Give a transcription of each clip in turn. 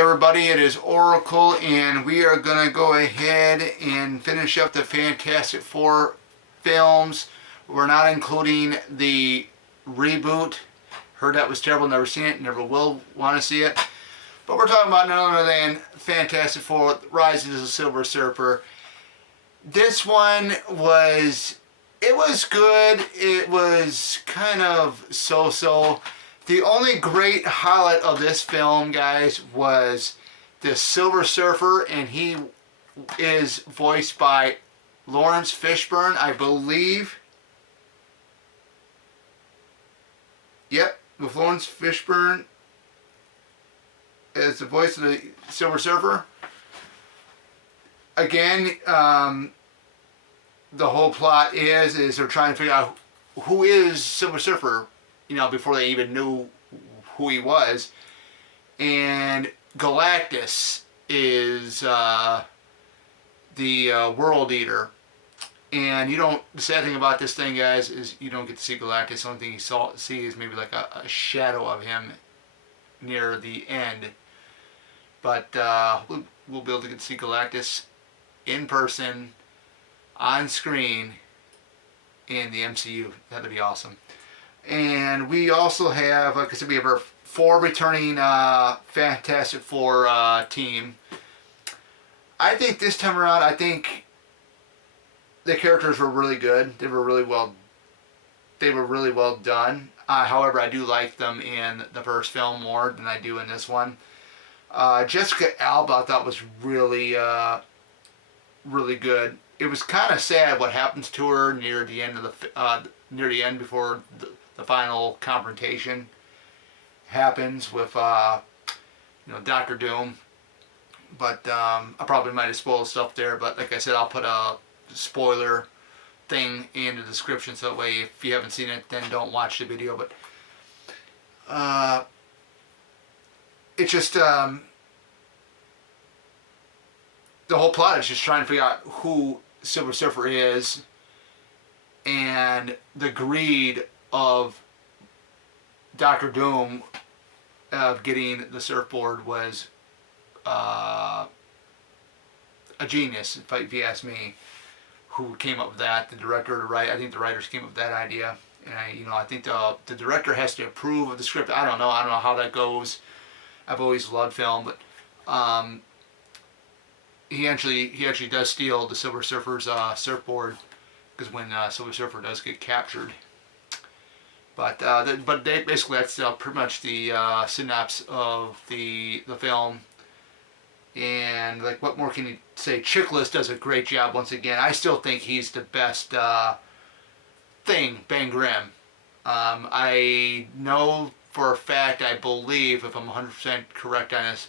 everybody, it is Oracle, and we are going to go ahead and finish up the Fantastic Four films. We're not including the reboot. Heard that was terrible, never seen it, never will want to see it. But we're talking about none other than Fantastic Four, Rise of the Silver Surfer. This one was, it was good, it was kind of so-so. The only great highlight of this film, guys, was the Silver Surfer, and he is voiced by Lawrence Fishburne, I believe. Yep, with Lawrence Fishburne as the voice of the Silver Surfer. Again, the whole plot is they're trying to figure out who is Silver Surfer, you know, before they even knew who he was. And Galactus is the world eater. And you don't, the sad thing about this thing, guys, is you don't get to see Galactus. The only thing you see is maybe like a shadow of him near the end. But we'll be able to get to see Galactus in person, on screen, in the MCU. That'd be awesome. And we also have, like I said, we have our 4 returning Fantastic Four team. I think this time around, I think the characters were really good. They were really well done. However, I do like them in the first film more than I do in this one. Jessica Alba, I thought, was really good. It was kind of sad what happens to her near the end of the before the final confrontation happens with Dr. Doom. But I probably might have spoiled stuff there. But like I said, I'll put a spoiler thing in the description, so that way if you haven't seen it, then don't watch the video. But it's just the whole plot is just trying to figure out who Silver Surfer is, and the greed of Dr. Doom of getting the surfboard was a genius, if you ask me. Who came up with that? The director, I think the writers came up with that idea, and I think the director has to approve of the script. I don't know how that goes. I've always loved film, but he actually does steal the Silver Surfer's surfboard, because when Silver Surfer does get captured. But basically that's pretty much the synopsis of the film. And like, what more can you say? Chickless does a great job once again. I still think he's the best thing, Ben Grimm. I know for a fact, I believe, if I'm 100% correct on this,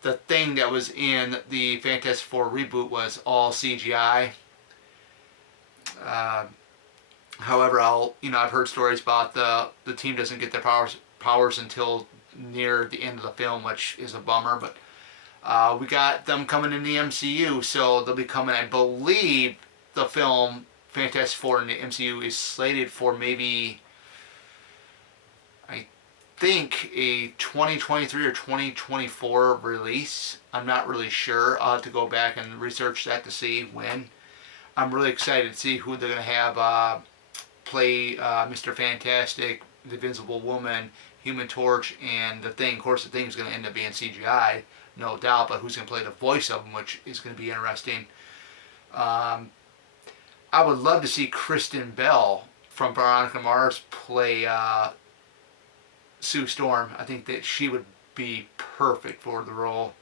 the thing that was in the Fantastic Four reboot was all CGI. However, I've heard stories about the team doesn't get their powers until near the end of the film, which is a bummer. But we got them coming in the MCU, so they'll be coming. I believe the film Fantastic Four in the MCU is slated for maybe, I think, a 2023 or 2024 release. I'm not really sure. I'll have to go back and research that to see when. I'm really excited to see who they're going to have play Mr. Fantastic, the Invisible Woman, Human Torch, and the Thing. Of course, the Thing's going to end up being CGI, no doubt, but who's going to play the voice of him, which is going to be interesting. I would love to see Kristen Bell from Veronica Mars play Sue Storm. I think that she would be perfect for the role.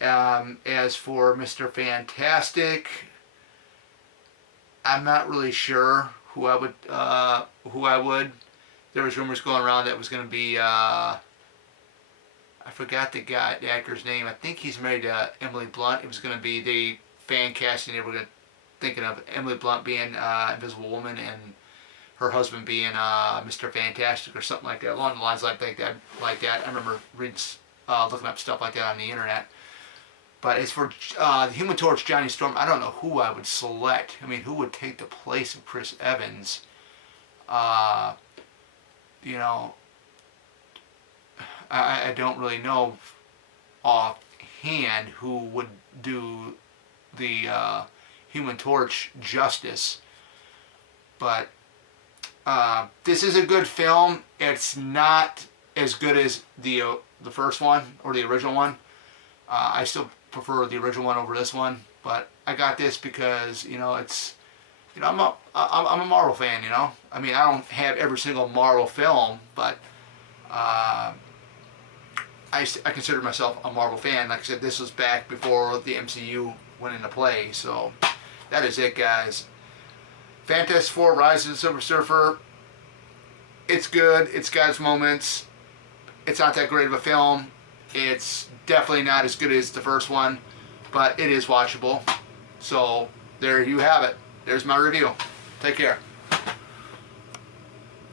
As for Mr. Fantastic, I'm not really sure who I would. There was rumors going around that it was going to be I forgot the actor's name. I think he's married to Emily Blunt. It was going to be the fan casting. They were thinking of Emily Blunt being Invisible Woman and her husband being Mr. Fantastic or something like that, along the lines like that. I remember looking up stuff like that on the internet. But as for the Human Torch, Johnny Storm, I don't know who I would select. I mean, who would take the place of Chris Evans? I don't really know. offhand who would do the Human Torch justice. But this is a good film. It's not as good as the first one or the original one. I still prefer the original one over this one, but I got this because it's I'm a Marvel fan. I mean, I don't have every single Marvel film, but I consider myself a Marvel fan. Like I said, this was back before the MCU went into play. So that is it, guys. Fantastic Four: Rise of the Silver Surfer. It's good. It's got its moments. It's not that great of a film. It's definitely not as good as the first one, but it is watchable. So there you have it. There's my review. Take care.